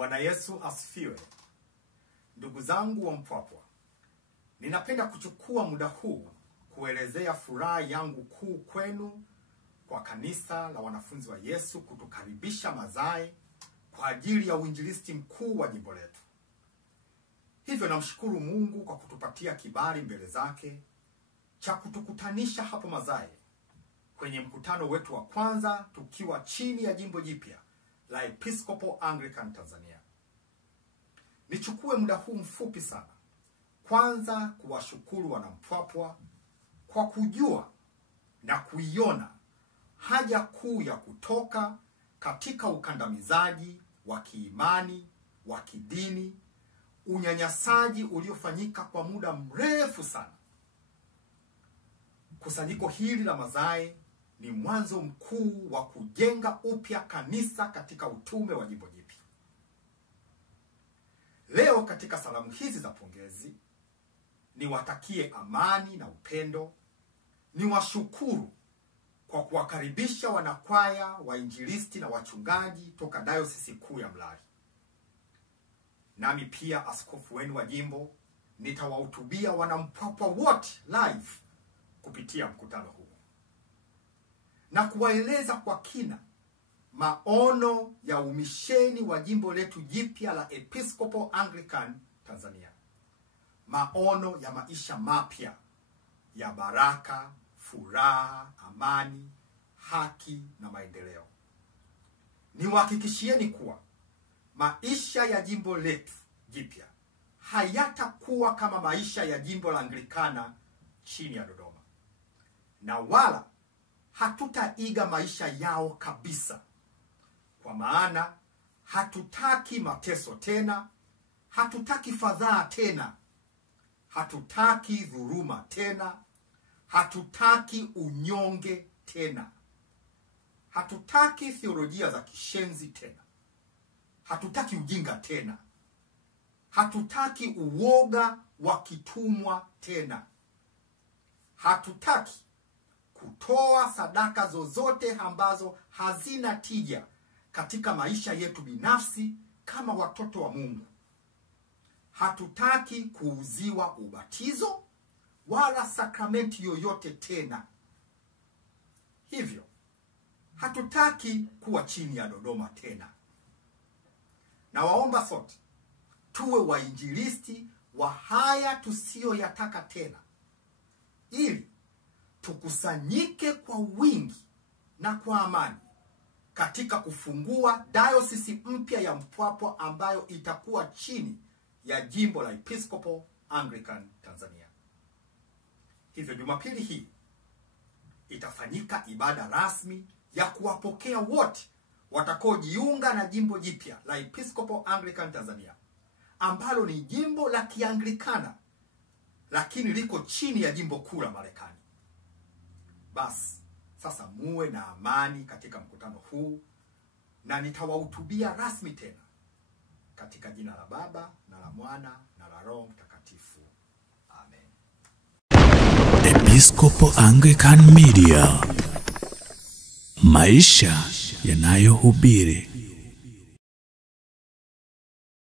Bwana Yesu asifiwe. Ndugu zangu wa Mpwapwa, ninapenda kuchukua muda huu kuelezea furaha yangu kuu kwenu kwa kanisa la wanafunzi wa Yesu kutukaribisha Mazae kwa ajili ya uinjilisti mkuu wa jimbo letu. Hivyo namshukuru Mungu kwa kutupatia kibali mbele zake cha kutukutanisha hapo Mazae kwenye mkutano wetu wa kwanza tukiwa chini ya jimbo jipya la Episcopal Anglican Tanzania. Nichukue muda huu mfupi sana kwanza kuwashukuru wanampwapwa kwa kujua na kuiona haja kuu ya kutoka katika ukandamizaji wa kiimani, wa kidini, unyanyasaji uliofanyika kwa muda mrefu sana. Kusanyiko hili la Mazae ni mwanzo mkuu wa kujenga upya kanisa katika utume wa jimbo jipya. Leo katika salamu hizi za pongezi, niwatakie amani na upendo, niwashukuru kwa kuwakaribisha wanakwaya, wainjilisti na wachungaji toka Dayosisi Kuu ya Mlali. Nami pia askofu wenu wa jimbo nitawahutubia wanampwapwa wote live kupitia mkutano huu na kuwaeleza kwa kina maono ya umisheni wa jimbo letu jipya la Episcopal Anglican Tanzania. Maono ya maisha mapya ya baraka, furaha, amani, haki na maendeleo. Niwahakikishieni kuwa maisha ya jimbo letu jipya hayatakuwa kama maisha ya jimbo la Anglikana chini ya Dodoma. Na wala hatutaiga maisha yao kabisa. Kwa maana hatutaki mateso tena, hatutaki fadhaa tena, hatutaki dhuluma tena, hatutaki unyonge tena, hatutaki theolojia za kishenzi tena, hatutaki ujinga tena, hatutaki uoga wa kitumwa tena, hatutaki kutoa sadaka zozote ambazo hazina tija katika maisha yetu binafsi kama watoto wa Mungu. Hatutaki kuuziwa ubatizo wala sakramenti yoyote tena. Hivyo, hatutaki kuwa chini ya Dodoma tena. Na waomba sote tuwe wainjilisti wa haya tusiyoyataka tena, ili tukusanyike kwa wingi na kwa amani katika kufungua dayosisi mpya ya Mpwapwa ambayo itakuwa chini ya jimbo la Episcopal Anglican Tanzania. Hivyo Jumapili hii itafanyika ibada rasmi ya kuwapokea wote watakaojiunga na jimbo jipya la Episcopal Anglican Tanzania, ambalo ni jimbo la Kianglikana lakini liko chini ya jimbo kuu la Marekani. Basi sasa muwe na amani katika mkutano huu, na nitawahutubia rasmi tena katika jina la Baba na la Mwana na la Roho Mtakatifu. Amen. Episcopal Anglican Media, maisha yanayohubiri.